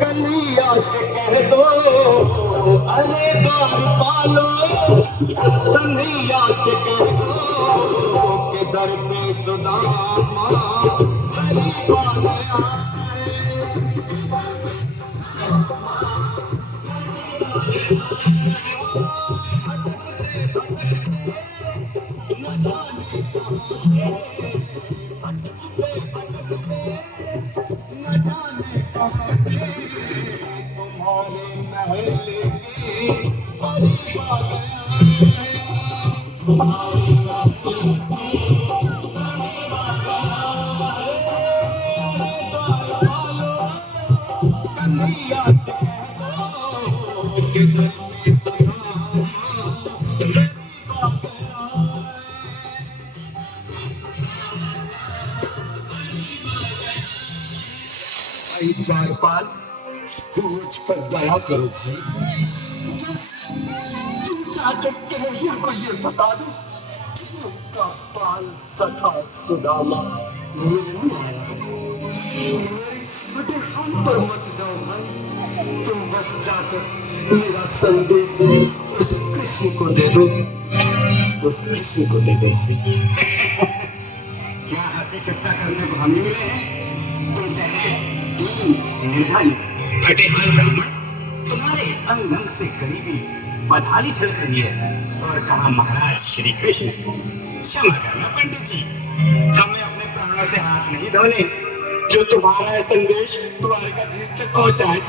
कन्हैया से कह दो अरे द्वार पालो, कन्हैया से कह दो कि दर पे सुदामा गरीब न जाने कहाँ से तुम्हारे महल की गरीब आ कन्हैया से कह दो कि दर पे सुदामा गरीब आ द्वारपाल मुझ पर दया करो भाई, जाकर कन्हैया को ये बता दो कि उनका बाल सखा सुदामा मिलने आया। मेरे इस फटे हम पर मत जाओ भाई, तुम बस जाकर मेरा संदेश उस कृष्ण को दे दो, उस कृष्ण को दे दो। क्या हंसी चट्टा करने को हम मिले हैं? निर्धन फटेहाल ब्राह्मण तुम्हारे अंग अंग से करीबी बधाली छलक रही है और कहा महाराज श्री कृष्ण क्षमा करना पंडित जी, हमें अपने प्राणों से हाथ नहीं धोने, जो तुम्हारा संदेश द्वारकाधीश तक पहुंचाए।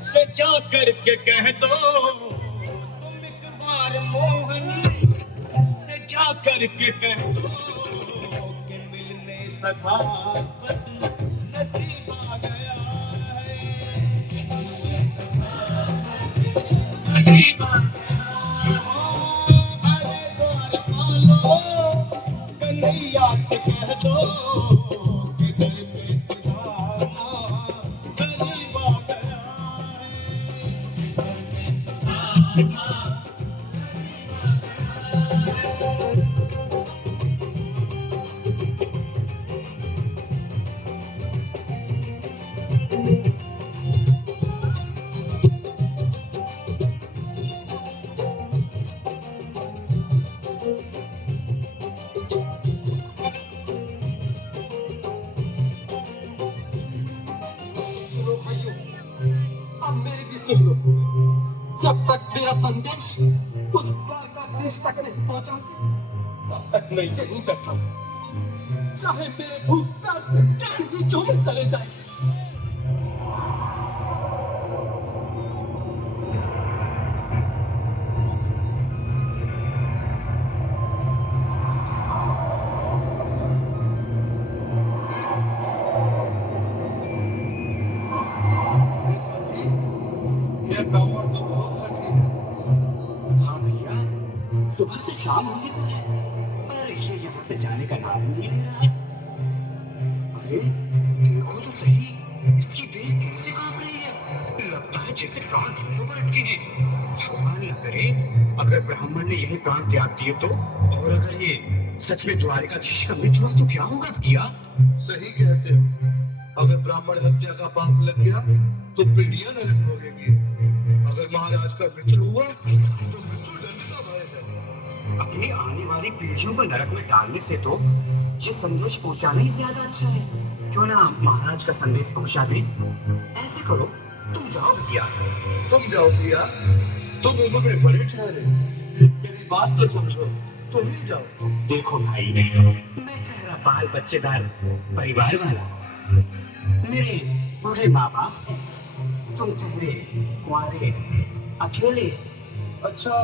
सजा करके कह दो तुम एक बार मोहन, सजा करके कह दो कि मिलने सखावत नसीब आ गया है, नसीब आ गया। अरे द्वार पालो कन्हैया से कह दो कि दर पे सुदामा गरीब आ गया। अब मेरी भी सुन लो, जब तक मेरा संदेश उस द्वारकाधीश तक नहीं पहुंचाते तब तक मैं यहीं बैठा हूं, चाहे मेरे भूख प्यास से कहीं क्यों न चले जाए। ये ब्राह्मण तो बहुत थके हैं। हाँ भैया, सुबह से शाम हो गई पर ये यहाँ से जाने का नाम नहीं ले रहा है। अरे देखो तो सही, इसकी देह कैसे कांप रही है, लगता है जैसे प्राण हाथों पर अटके हैं। भगवान न करे अगर ब्राह्मण ने यही प्राण त्याग दिए तो, और अगर ये सच में द्वारकाधीश का मित्र हुआ तो क्या होगा भैया? सही कहते हो, अगर ब्राह्मण हत्या का पाप लग गया तो पीढ़ियां नरक भोगेंगी। अगर महाराज का मित्र हुआ तो मृत्यु दंड का भय है। अपनी आने वाली पीढ़ियों को नरक में डालने से तो ये संदेश पहुंचाना ही ज्यादा अच्छा है। क्यों ना महाराज का संदेश पहुंचा दे। ऐसे करो, तुम जाओ भैया। तुम जाओ भैया, तुम उम्र में बड़े ठहरे, मेरी बात तो समझो, तुम ही जाओ। देखो भाई, मैं ठहरा बाल बच्चेदार परिवार वाला, मेरे बूढ़े माँ बाप हैं, तुम ठहरे कुंवारे अकेले। अच्छा,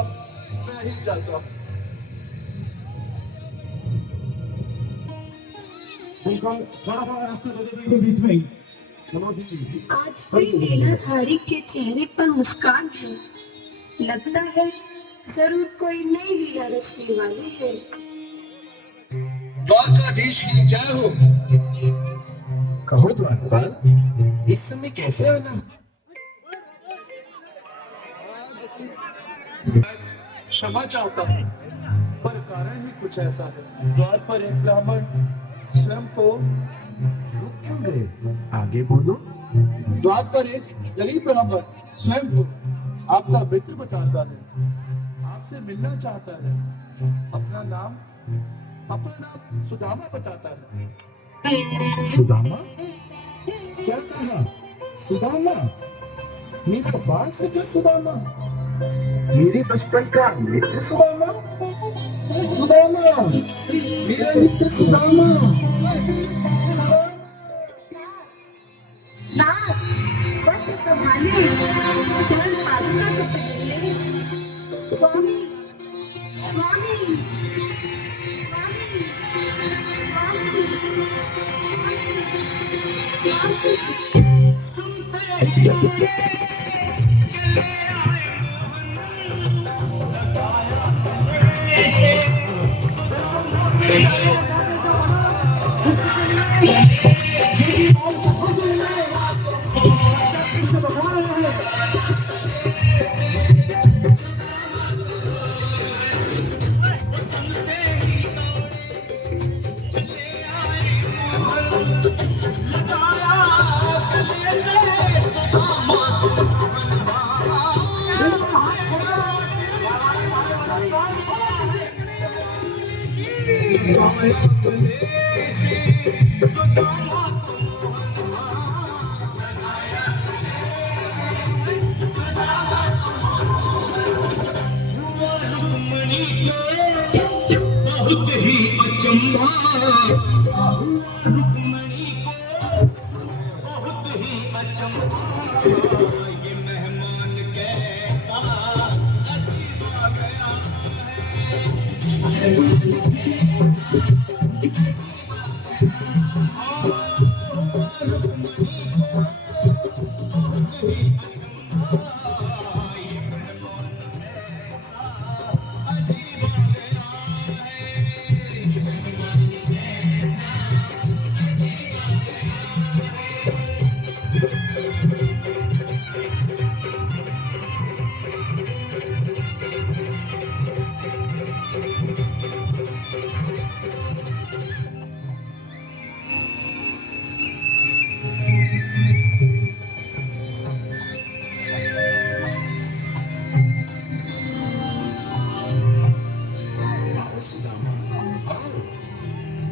मैं ही जाता हूँ। बीच में आज भी लीलाधारी के चेहरे पर मुस्कान है। लगता है जरूर कोई नई लीला रचने वाली है। द्वारकाधीश की जय हो। कहो द्वारपाल, इस समय कैसे आना? मैं क्षमा चाहता हूँ, पर कारण ही कुछ ऐसा है। द्वार पर एक ब्राह्मण स्वयं को रुक क्यों गए? आगे बोलो। द्वार पर एक गरीब ब्राह्मण स्वयं को आपका मित्र बताता है, आपसे मिलना चाहता है। अपना नाम सुदामा बताता है। सुदामा? क्या कहा? सुदामा? मेरा बाल सखा सुदामा? मेरे बचपन का मित्र सुदामा? सुदामा, मेरा मित्र सुदामा। वक्त संभाले, चरण पादुका को पहले। स्वामी, स्वामी, स्वामी, बहुत ही अचंभा, रुक्मणी को बहुत ही अचंभा। ये मेहमान कैसा अजीब आ गया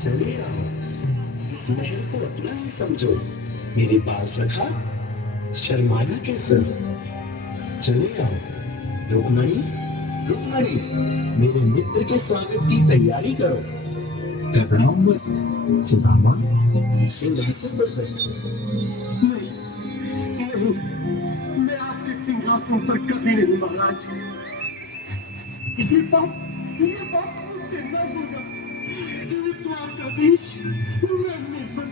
चलिए आओ, इस महल को अपना ही समझो। मेरी बाल सखा, शर्माना कैसे? चले आओ। रुक्मणी, रुक्मणी, मेरे मित्र के स्वागत की तैयारी करो। घबराओ मत। सुदामा, सिंहासन पर बैठो। नहीं, मैं आपके सिंहासन पर कभी नहीं महाराज। ये बात मुझसे न होगा। द्वारकाधीश, मैं निर्जन,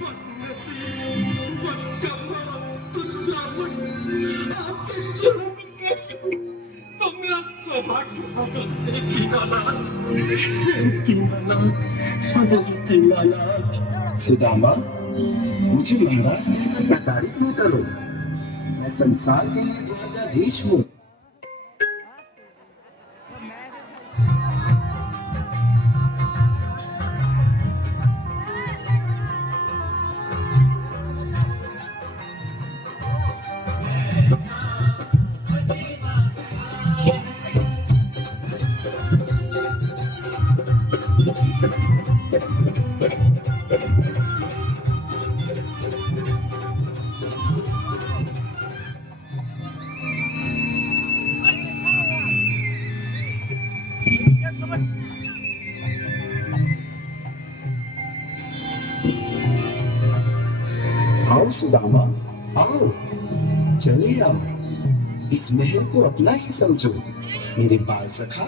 बदनसीब, बदकर्मा, सुजावन, आपके चरणों में कैसे हूँ? तो मेरा सौभाग्य होगा। दीनानाथ, दीनानाथ, दीनानाथ। सुदामा, मुझे महाराज कहकर प्रताड़ित न करो। मैं संसार के लिए द्वारकाधीश हूँ। आओ सुदामा, आओ, चले आओ, इस महल को अपना ही समझो। मेरे बाल सखा,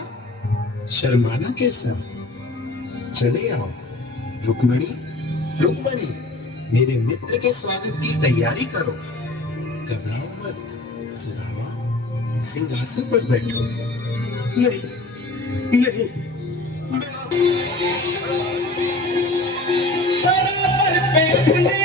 शर्माना कैसा? चले आओ। रुक्मणी, रुक्मणी, मेरे मित्र के स्वागत की तैयारी करो। घबराओ मत, सुदामा, सिंहासन पर बैठो। नहीं नहीं, बराबर बैठने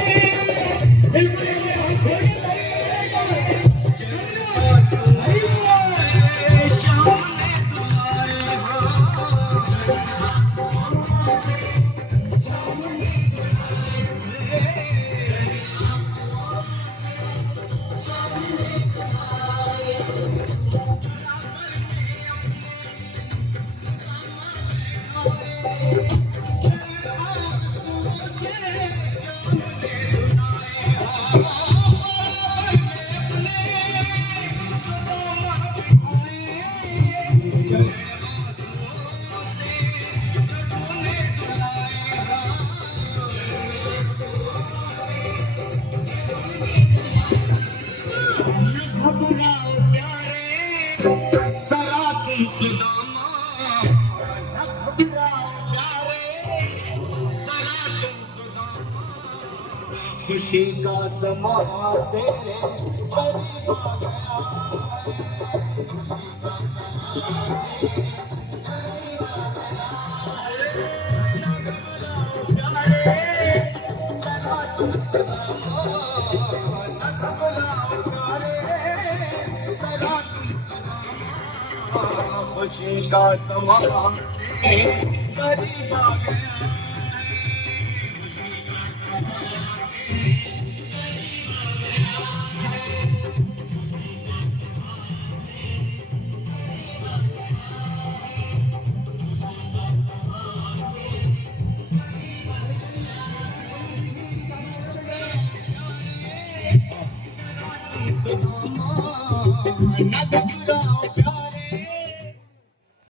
खुशी का समा तेरे करीब आ गया। खुशी का समा करीब आ गया। ना